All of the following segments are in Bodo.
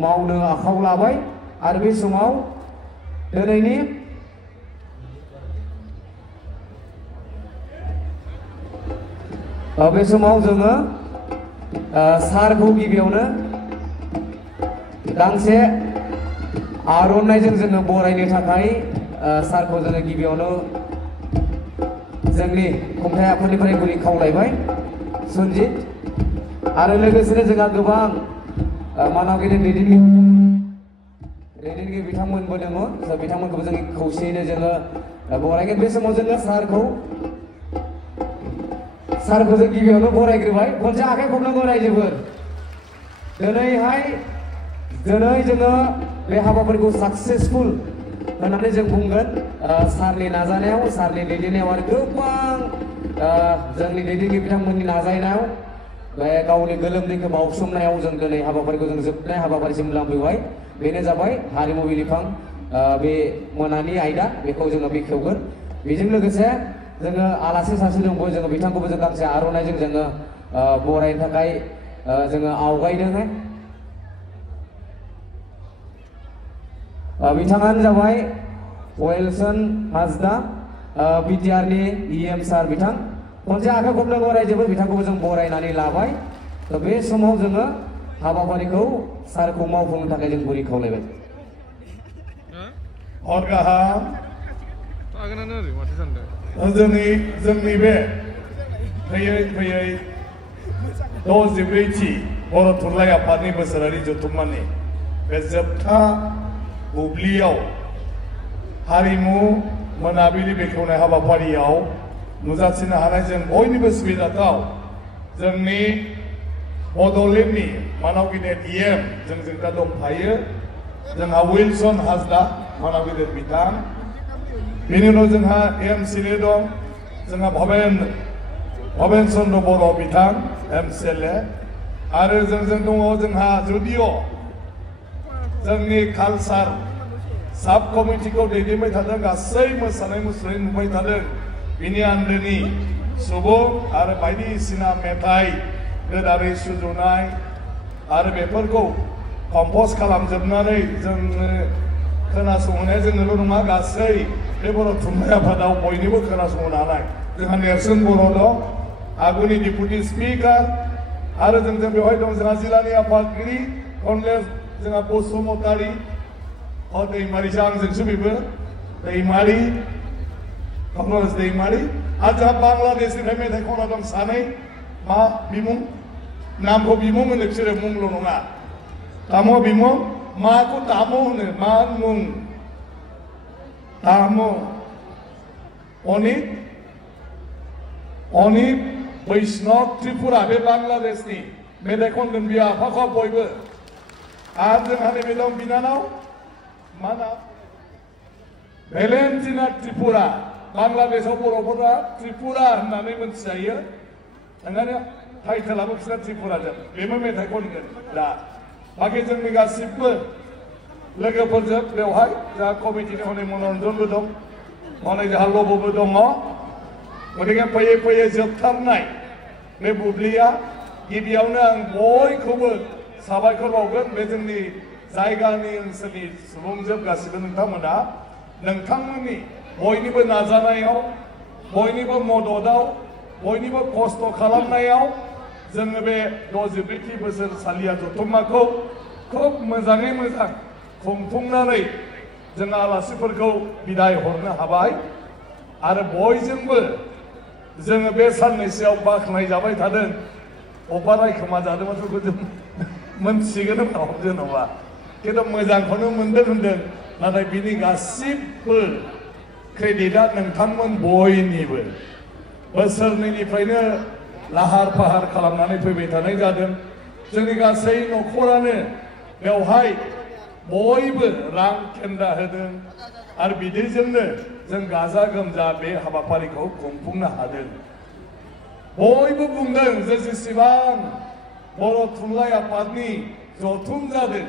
मावनो आखायाव लाबाय आरो बे समाव दिनैनि बे समाव जोङो सारखौ गिबियावनो गांसे आर'नाइजों जोङो बरायनो थाखाय सारखौ जोङो गिबियावनो जोंनि खुंथाय आफादनिफ्राय गुरै खावलायबाय सुनजित आरो लोगोसेनो जोंहा गोबां मानावगिरि दैदेनगिरि बिथांमोनबो दङ बिथांमोनखौबो जों खौसेयैनो जोङो बरायगोन बे समाव जोङो सारखौ जों गिबियावनो बरायग्रोबाय खनसे आखाइ खबनांगौ रायजोफोर दिनै जोङो बे हाबाफारिखौ साक्सेसफुल होननानै जों बुंगोन सारनि नाजानायाव सारनि दैदेननायाव आरो गोबां जोंनि दैदेनगिरि बिथांमोननि नाजानायाव बे गावनि गोलोमदैखौ बावसोमनायाव जों दिनै हाबाफारिखौ जों जोबनाय हाबाफारिसिम लांफैबाय बेनो जाबाय हारिमु बिलिफां बे मोनानि आयदा बेखौ जोङो बेखेवगोन बेजों लोगोसे जोङो आलासि सासे दंबो जोङो बिथांखौबो जों गांसे आर'नाइजों जोङो बरायनो थाखाय जोङो आवगायदों बिथाङानो जाबाय वेलसन हाजदा बिटिआरनि इएम सार बिथां खनसे आखाइ खबनांगौ रायजोफोर बिथांखौबो जों बरायनानै लाबाय बे समाव जोङो हाबाफारिखौ सारखौ मावफुंनो थाखाय जों गुरै खावलायबाय जोंनि बे फैयै 64थि बर' थुनलाइ आफादनि बोसोरारि जथुम्मानि बे जोबथा बुब्लियाव हारिमु मोनाबिलि बेखेवनाय हाबाफारियाव नुजाथिनो हानाय जों बयनिबो सिबिजाथाव जोंनि बड'लेण्डनि मानाव गिदिर इएम जों दा दंफायो जोंहा विल्सन हाजदा मानाव गिदिर बिथां बेनि उनाव जोंहा एमसिएलए दं जोंहा भबेन चन्द्र बर' बिथां एमसिएलए आरो जोंजों दङ जोंहा जुदिअ जोंनि कालचार साब कमिटिखौ दैदेनबाय थादों गासै मोसानाय मुसुरनाय नुबाय थादों बिनि आन्दोनि सुबुं आरो बायदिसिना मेथाइ गोदानै सुजुनाय आरो बेफोरखौ कम्प'ज खालामजोबनानै जोंनो खोनासंहोनाया जोंनोल' नङा गासै बे बर' थुनलाइ आफादाव बयनिबो खोनासंहोनो हानाय जोंहा नेरसोन बर' दं आगुनि डिपुटि स्पिकार आरो जोंजों बेवहाय दं जोंहा जिल्लानि आफादगिरि कनलेज जोंहा बसुमतारी दैमारिसो आंजोंसो बेबो दैमारि कमलेज दैमारि आरो जोंहा बांलादेशनिफ्राय मेथाइ खनग्रा दं सानै मा बिमुं नामखौ बिमुं होनो बिसोरो मुंल' नङा तामो बिमुं माखौ तामो होनो मा मुं तामो अनित बैष्णव त्रिपुरा बे बांलादेशनि मेथाइ खनगोन बियो आफाखौ बयबो आरो जोंहा नैबे दं बिनानाव मा नाम भेलेन्टिना त्रिपुरा बांलादेशआव बर'फोरा त्रिपुरा होननानै मोनथिजायो ओंखायनो टाइटेलाबो बिसोरना त्रिपुराजों बेबो मेथाइ खनगोन दा बाखि जोंनि गासिबो लोगोफोरजों बेवहाय जोंहा कमिटिनि हनै मनरन्जनबो दं हनै जोंहा लब'बो दङ गतिके फैयै जोबथारनाय बे बुब्लिया गिबियावनो आं बयखौबो साबायखर बावगोन बे जोंनि जायगानि ओनसोलनि सुबुंजों गासिबो नोंथांमोना नोंथांमोननि बयनिबो नाजानायाव बयनिबो मददआव बयनिबो खस्थ' खालामनायाव जोङो बे 64थि बोसोरसालिया जथुम्माखौ खोब मोजाङै मोजां खुंफुंनानै जों आलासिफोरखौ बिदाय हरनो हाबाय आरो बयजोंबो जोङो बे साननैसोआव बाख्नाय जाबाय थादों अबेबा रायखोमा जादोंबाथ' जों मोनथिगोन जेन'बा खिन्थु मोजांखौनो मोनदों होनदों नाथाय बिनि गासिबो क्रेडिटआ नोंथांमोन बयनिबो बोसोरनैनिफ्रायनो लाहार फाहार खालामनानै फैबाय थानाय जादों जोंनि गासै न'खरानो बेवहाय बयबो रां खेन्दा होदों आरो बिदिजोंनो जों गाजा गोमजा बे हाबाफारिखौ खुंफुंनो हादों बयबो बुंदों जे जेसेबां बर' थुनलाइ आफादनि जथुम जादों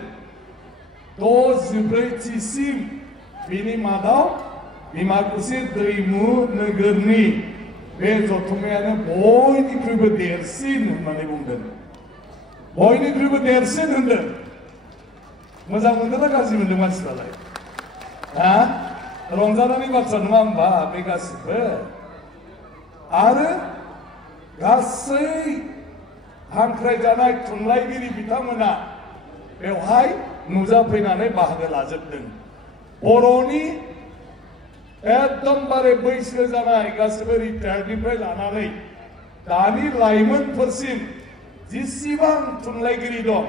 64थिसिम बिनि मादाव डिमाकुसि दैमु नोगोरनि बे जथुम्मायानो बयनिख्रुइबो देरसिन होननानै बुंदों बयनिख्रुइबो देरसिन होनदों मोजां मोनदोंना गाज्रि मोनदों मानसिफ्रालाय हा रंजानायनि बाथ्रा नङा होमबा बे गासिबो आरो गासै हांख्रायजानाय थुनलाइगिरि बिथांमोना बेवहाय नुजाफैनानै बाहागो लाजोबदों बर'नि एकदमबारे बैसो जानाय गासिबो रिटायार्डनिफ्राय लानानै दानि लाइमोनफोरसिम जेसेबां थुनलाइगिरि दं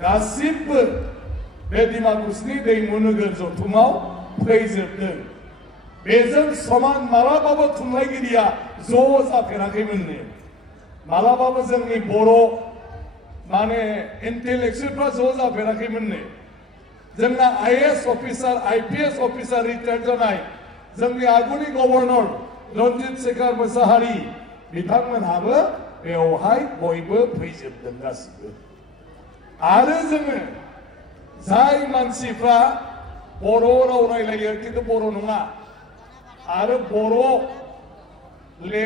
गासिबो बे डिमाकुसिनि दैमु नोगोर जथुमाव फैजोबदों बेजों समान मालाबाबो थुनलाइगिरिया ज' जाफेराखैमोननो मालाबाबो जोंनि बर' माने इन्टेलेक्चुयेलफ्रा ज' जाफेराखैमोननो जोंना आईएएस अफिसार आईपीएस अफिसार रिटायार्ड जानाय जोंनि आगुनि गभर्नर रन्जित शेखर मोसाहारि बिथांमोनहाबो बेवहाय बयबो फैजोबदों गासिबो आरो जोङो जाय मानसिफ्रा बर' राव रायलायो खिन्थु बर' नङा आरो बर'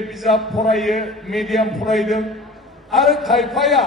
बिजाब फरायो मिडियाम फरायदों आरो खायफाया